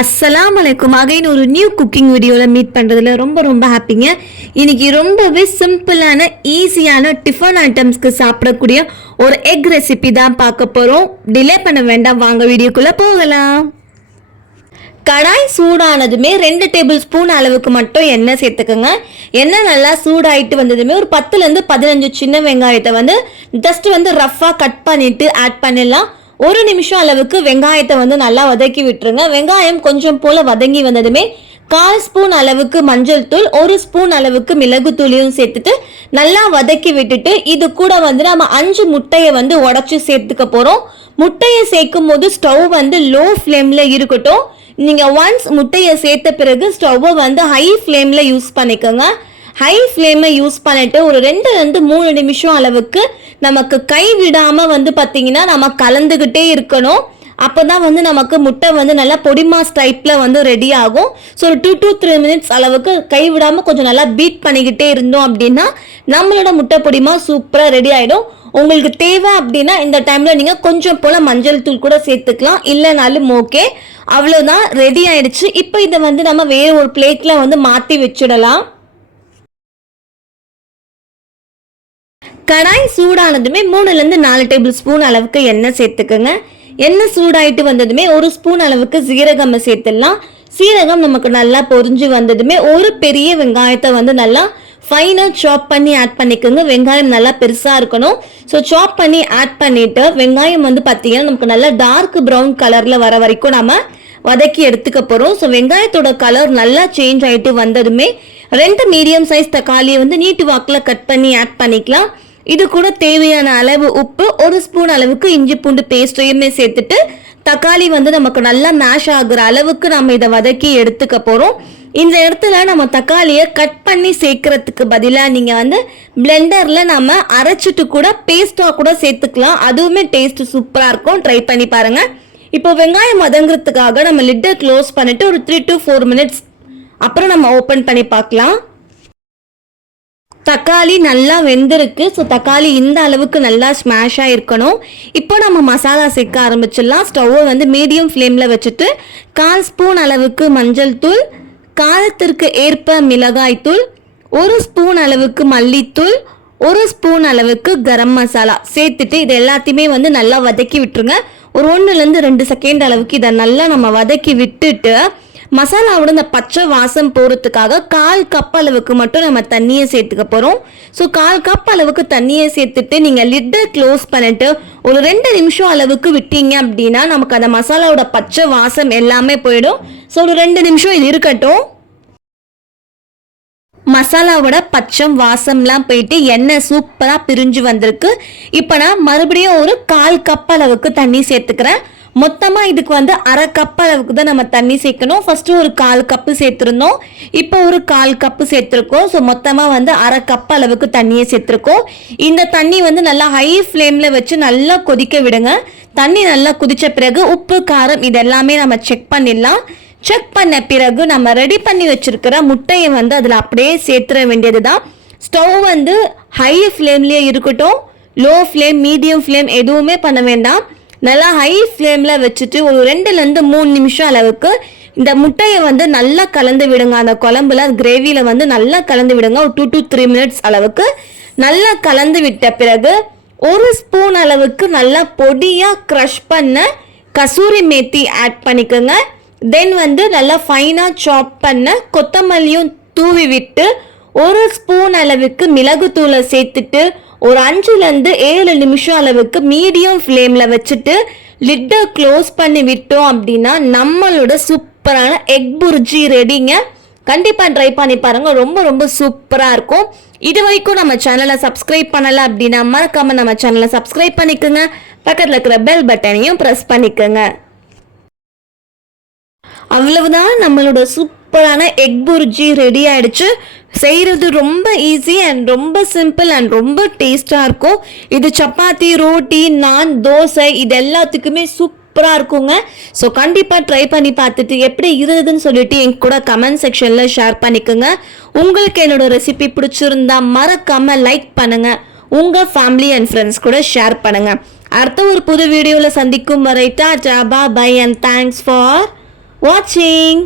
அஸ்லாம் வலைக்கும் அகைன் ஒரு நியூ குக்கிங் வீடியோவில் மீட் பண்ணுறதுல ரொம்ப ரொம்ப ஹாப்பிங்க இன்னைக்கு ரொம்பவே சிம்பிளான ஈஸியான டிஃபன் ஐட்டம்ஸ்க்கு சாப்பிடக்கூடிய ஒரு எக் ரெசிபி தான் பார்க்க போகிறோம் டிலே பண்ண வேண்டாம். வாங்க வீடியோக்குள்ளே போகலாம். கடாய் சூடானதுமே ரெண்டு டேபிள் ஸ்பூன் அளவுக்கு மட்டும் எண்ணெய் சேர்த்துக்கோங்க. எண்ணெய் நல்லா சூடாயிட்டு வந்ததுமே ஒரு பத்துலேருந்து பதினஞ்சு சின்ன வெங்காயத்தை வந்து ஜஸ்ட் வந்து ரஃப்பாக கட் பண்ணிவிட்டு ஆட் பண்ணிடலாம். ஒரு நிமிஷம் அளவுக்கு வெங்காயத்தை வந்து நல்லா வதக்கி விட்டுருங்க. வெங்காயம் கொஞ்சம் போல வதங்கி வந்ததுமே கால் ஸ்பூன் அளவுக்கு மஞ்சள் தூள் ஒரு ஸ்பூன் அளவுக்கு மிளகு தூளியும் சேர்த்துட்டு நல்லா வதக்கி விட்டுட்டு இது கூட வந்து நம்ம அஞ்சு முட்டையை வந்து உடச்சி சேர்த்துக்க போகிறோம் முட்டையை சேர்க்கும் போது ஸ்டவ் வந்து லோ ஃப்ளேமில் இருக்கட்டும். நீங்கள் ஒன்ஸ் முட்டையை சேர்த்த பிறகு ஸ்டவ்வை வந்து ஹை ஃப்ளேமில் யூஸ் பண்ணிக்கோங்க. ஹை ஃப்ளேமை யூஸ் பண்ணிட்டு ஒரு ரெண்டுலேருந்து மூணு நிமிஷம் அளவுக்கு நமக்கு கை விடாமல் வந்து பார்த்தீங்கன்னா நம்ம கலந்துக்கிட்டே இருக்கணும். அப்போ தான் வந்து நமக்கு முட்டை வந்து நல்லா பொடிமாஸ் டைப்பில் வந்து ரெடி ஆகும். ஸோ ஒரு டூ டூ த்ரீ மினிட்ஸ் அளவுக்கு கை விடாமல் கொஞ்சம் நல்லா பீட் பண்ணிக்கிட்டே இருந்தோம் அப்படின்னா நம்மளோட முட்டை பொடிமா சூப்பராக ரெடி ஆகிடும் உங்களுக்கு தேவை அப்படின்னா இந்த டைமில் நீங்கள் கொஞ்சம் போல் மஞ்சள் தூள் கூட சேர்த்துக்கலாம். இல்லைனாலும் ஓகே அவ்வளோதான் ரெடி ஆயிடுச்சு. இப்போ இதை வந்து நம்ம வேறு ஒரு பிளேட்டில் வந்து மாற்றி வச்சிடலாம். கடாய் சூடானதுமே மூணுலேருந்து நாலு டேபிள் ஸ்பூன் அளவுக்கு எண்ணெய் சேர்த்துக்கோங்க. எண்ணெய் சூடாயிட்டு வந்ததுமே ஒரு ஸ்பூன் அளவுக்கு சீரகம் சேர்த்துடலாம். சீரகம் நமக்கு நல்லா பொரிஞ்சு வந்ததுமே ஒரு பெரிய வெங்காயத்தை வந்து நல்லா ஃபைனாக சாப் பண்ணி ஆட் பண்ணிக்கோங்க. வெங்காயம் நல்லா பெருசாக இருக்கணும். ஸோ சாப் பண்ணி ஆட் பண்ணிவிட்டு வெங்காயம் வந்து பார்த்தீங்கன்னா நமக்கு நல்லா டார்க் ப்ரௌன் கலரில் வர வரைக்கும் நம்ம வதக்கி எடுத்துக்க போகிறோம் ஸோ வெங்காயத்தோட கலர் நல்லா சேஞ்ச் ஆகிட்டு வந்ததுமே ரெண்டு மீடியம் சைஸ் தக்காளியை வந்து நீட்டு வாக்கில் கட் பண்ணி ஆட் பண்ணிக்கலாம். இது கூட தேவையான அளவு உப்பு ஒரு ஸ்பூன் அளவுக்கு இஞ்சி பூண்டு பேஸ்ட்டையுமே சேர்த்துட்டு தக்காளி வந்து நமக்கு நல்லா மேஷ் ஆகுற அளவுக்கு நம்ம இதை வதக்கி எடுத்துக்க போகிறோம் இந்த இடத்துல நம்ம தக்காளியை கட் பண்ணி சேர்க்கறதுக்கு பதிலாக நீங்கள் வந்து பிளெண்டரில் நம்ம அரைச்சிட்டு கூட பேஸ்ட்டாக கூட சேர்த்துக்கலாம். அதுவுமே டேஸ்ட் சூப்பராக இருக்கும். ட்ரை பண்ணி பாருங்கள் இப்போ வெங்காயம் வதங்குறதுக்காக நம்ம லிட்டை க்ளோஸ் பண்ணிட்டு ஒரு த்ரீ டு ஃபோர் மினிட்ஸ் அப்புறம் நம்ம ஓப்பன் பண்ணி பார்க்கலாம். தக்காளி நல்லா வெந்திருக்கு. ஸோ தக்காளி இந்த அளவுக்கு நல்லா ஸ்மாஷாக இருக்கணும் இப்போ நம்ம மசாலா சேர்க்க ஆரம்பிச்சிடலாம். ஸ்டவ்வை வந்து மீடியம் ஃப்ளேமில் வச்சுட்டு கால் ஸ்பூன் அளவுக்கு மஞ்சள் தூள் காரத்திற்கு ஏற்ப மிளகாய் தூள் ஒரு ஸ்பூன் அளவுக்கு மல்லித்தூள் ஒரு ஸ்பூன் அளவுக்கு கரம் மசாலா. சேர்த்துட்டு இது எல்லாத்தையுமே வந்து நல்லா வதக்கி விட்டுருங்க. ஒரு ஒன்றுலேருந்து ரெண்டு செகண்ட் அளவுக்கு இதை நல்லா நம்ம வதக்கி விட்டுட்டு மசாலாவோட இந்த பச்சை வாசம் போகிறதுக்காக கால் கப் அளவுக்கு மட்டும் நம்ம தண்ணியை சேர்த்துக்க போகிறோம் ஸோ கால் கப் அளவுக்கு தண்ணியை சேர்த்துட்டு நீங்கள் லிட்டை க்ளோஸ் பண்ணிட்டு ஒரு ரெண்டு நிமிஷம் அளவுக்கு விட்டீங்க அப்படின்னா நமக்கு அந்த மசாலாவோட பச்சை வாசம் எல்லாமே போயிடும். ஸோ ஒரு ரெண்டு நிமிஷம் இது இருக்கட்டும். மசாலாவோட பச்சம் வாசம்லாம் போயிட்டு எண்ணெய் சூப்பராக பிரிஞ்சு வந்திருக்கு. இப்போ நான் மறுபடியும் ஒரு கால் கப் அளவுக்கு தண்ணி சேர்த்துக்கிறேன். மொத்தமாக இதுக்கு வந்து அரை கப் அளவுக்கு தான் நம்ம தண்ணி சேர்க்கணும். ஃபஸ்ட்டு ஒரு கால் கப்பு சேர்த்துருந்தோம். இப்போ ஒரு கால் கப்பு சேர்த்துருக்கோம். ஸோ மொத்தமாக வந்து அரை கப் அளவுக்கு தண்ணியை சேர்த்துருக்கோம். இந்த தண்ணி வந்து நல்லா ஹை ஃப்ளேமில் வச்சு நல்லா கொதிக்க விடுங்க. தண்ணி நல்லா குதித்த பிறகு உப்பு காரம் இது எல்லாமே நம்ம செக் பண்ணிடலாம். செக் பண்ண பிறகு நம்ம ரெடி பண்ணி வச்சுருக்கிற முட்டையை வந்து அதில் அப்படியே சேர்த்துற வேண்டியது தான் ஸ்டவ் வந்து ஹை ஃப்ளேம்லேயே இருக்கட்டும். லோ ஃப்ளேம் மீடியம் ஃப்ளேம் எதுவுமே பண்ண வேண்டாம். நல்லா ஹை ஃப்ளேமில் வச்சுட்டு ஒரு ரெண்டுலேருந்து மூணு நிமிஷம் அளவுக்கு இந்த முட்டையை வந்து நல்லா கலந்து விடுங்க. அந்த குழம்புல கிரேவியில் வந்து நல்லா கலந்து விடுங்க. ஒரு டூ டு த்ரீ மினிட்ஸ் அளவுக்கு நல்லா கலந்து விட்ட பிறகு ஒரு ஸ்பூன் அளவுக்கு நல்லா பொடியாக க்ரஷ் பண்ண கசூரி மேத்தி ஆட் பண்ணிக்கோங்க. தென் வந்து நல்லா ஃபைனாக சாப் பண்ண கொத்தமல்லியும் தூவி விட்டு ஒரு ஸ்பூன் அளவுக்கு மிளகுத்தூளை சேர்த்துட்டு ஒரு அஞ்சுலேருந்து ஏழு நிமிஷம் அளவுக்கு மீடியம் ஃப்ளேமில் வச்சுட்டு லிட்டை க்ளோஸ் பண்ணி விட்டோம் அப்படின்னா நம்மளோட சூப்பரான எக் புர்ஜி ரெடிங்க கண்டிப்பாக ட்ரை பண்ணி பாருங்கள் ரொம்ப ரொம்ப சூப்பராக இருக்கும். இது வரைக்கும் நம்ம சேனலை சப்ஸ்கிரைப் பண்ணலை அப்படின்னா மறக்காமல் நம்ம சேனலை சப்ஸ்கிரைப் பண்ணிக்கோங்க. பக்கத்தில் இருக்கிற பெல் பட்டனையும் ப்ரெஸ் பண்ணிக்கோங்க. அவ்வளவுதான் நம்மளோட சூப்பரான எக் புர்ஜி ரெடி ஆயிடுச்சு. செய்கிறது ரொம்ப ஈஸி அண்ட் ரொம்ப சிம்பிள் அண்ட் ரொம்ப டேஸ்டாக இருக்கும். இது சப்பாத்தி ரோட்டி நான் தோசை இது எல்லாத்துக்குமே சூப்பராக இருக்குங்க. ஸோ கண்டிப்பாக ட்ரை பண்ணி பார்த்துட்டு எப்படி இருந்ததுன்னு சொல்லிட்டு என் கூட கமெண்ட் செக்ஷனில் ஷேர் பண்ணிக்கோங்க. உங்களுக்கு என்னோட ரெசிபி பிடிச்சிருந்தா மறக்காமல் லைக் பண்ணுங்கள் உங்கள் ஃபேமிலி அண்ட் ஃப்ரெண்ட்ஸ் கூட ஷேர் பண்ணுங்கள் அடுத்த ஒரு புது வீடியோவில் சந்திக்கும் வரை tata bye and thanks for வாட்சிங்